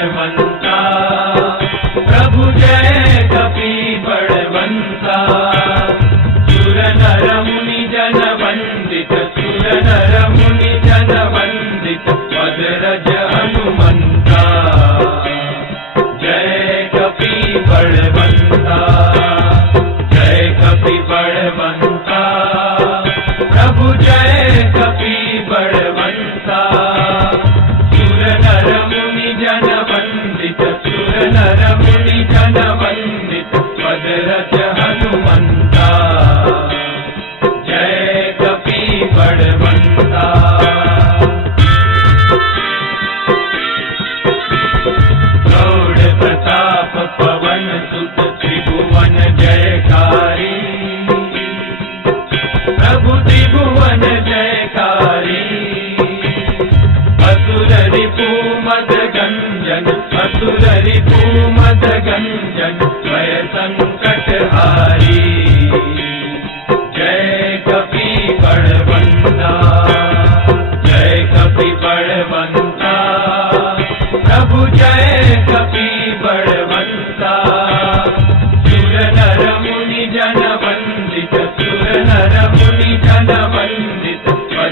मन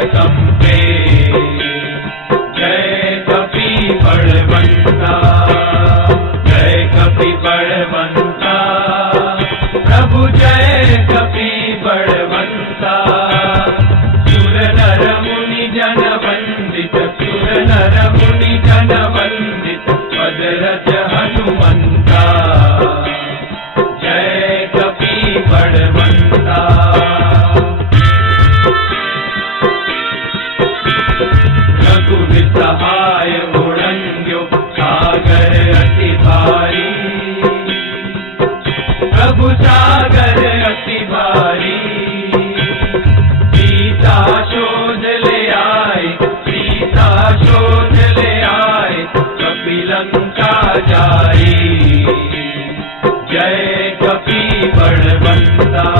Jamaica. भूसागर अति भारी। सीता शोध ले आए सीता शोध ले आए कपिलंका जाई जय कपि बड़बंदा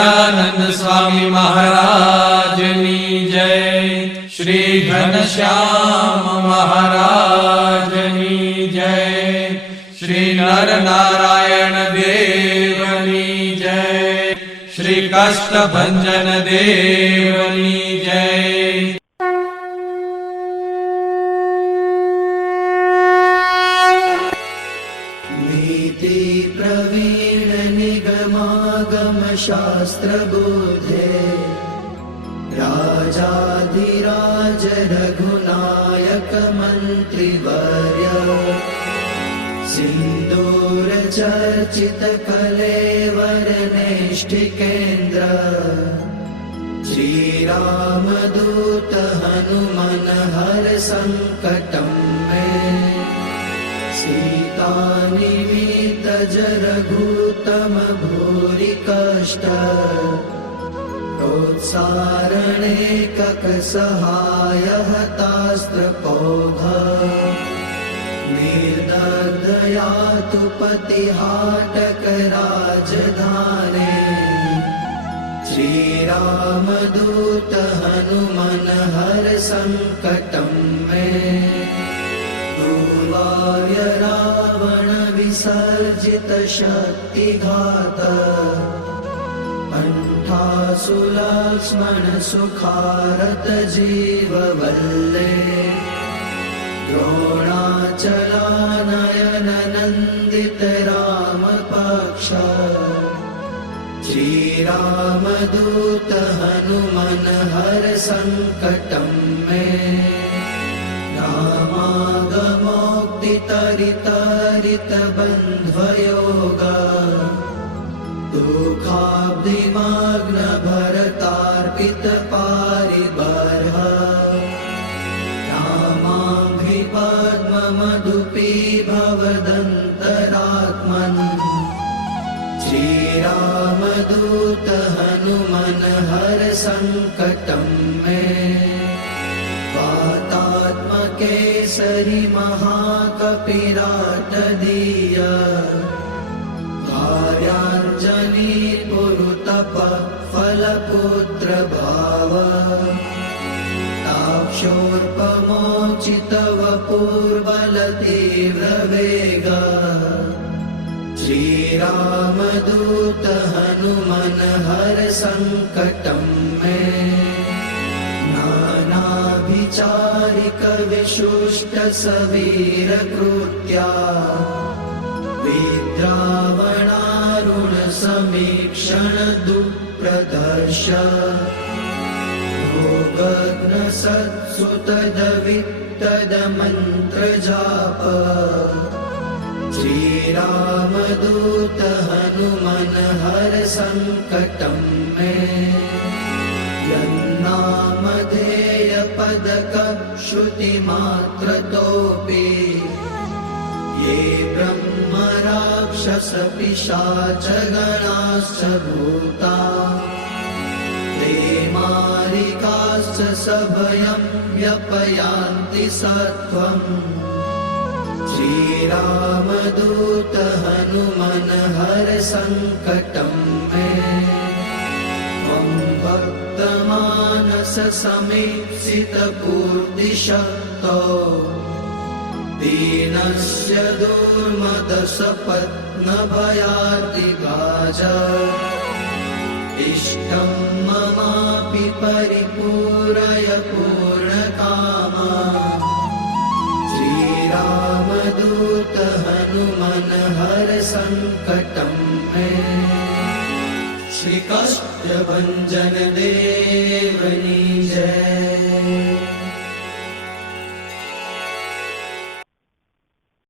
ગજાનંદ સ્વામી મહારાજની જય શ્રી ઘનશ્યામ મહારાજની જય શ્રી નર નારાયણ દેવની જય શ્રી કષ્ટભંજન દેવની જય इति प्रवीणनिगमागमशास्त्रबोधे राजाधिराजरघुनायकमन्त्रिवर्य सिन्दूरचर्चितकलेवरनेष्ठिकेन्द्र श्रीरामदूत हनुमन हर सङ्कटं मे श्री सीतानिमितजरघूतम भूरि कष्ट। प्रोत्सारणे ककसहाय हतास्त्रपौघ निर्दया तु पतिहाटकराजधाने। श्रीरामदूत हनुमन हर सङ्कटं मे। दूर्वाय रावण विसर्जित शक्तिघात कण्ठासु लक्ष्मण सुखारत जीववल्ले द्रोणाचलानयन नन्दित रामपक्ष श्रीरामदूत हनुमन हर सङ्कटं मे। रामागमोक्तितरितरित बन्ध्वयोग दुःखाब्धिमाग्न भरतार्पित पारिबर्ह रामाङ्घ्रि पद्ममधुपी भवदन्तरात्मन् श्रीरामदूत हनुमन हर सङ्कटं मे वातात्मकेसरि महाकपिराटदीय कार्याञ्जनी पुरुतप फलपुत्र भाव ताक्षोर्पमोचितव पूर्वलतीव्रवेग श्रीरामदूत हनुमन हर सङ्कटं विशुष्ट सवीरकृत्या विद्रावणारुण समीक्षण दुःप्रदर्श भोगग्न सत्सुतदवित्तदमन्त्रजाप श्रीरामदूत हनुमन हर सङ्कटं मे। यन्नामधेय श्रुतिमात्रतोऽपि ये ब्रह्म राक्षस पिशाच गणाश्च भूता ते मारिकाश्च सभयं व्यपयान्ति सत्त्वम् श्रीरामदूत हनुमन हर सङ्कटं मे। त्वं समीप्सितपूर्तिशक्तो दीनस्य दुर्मदसपत्नभयातिगाज इष्टं ममापि परिपूरय पूर्णकामा। श्रीरामदूत हनुमन हर सङ्कटं मे भक्त भंजन देवनी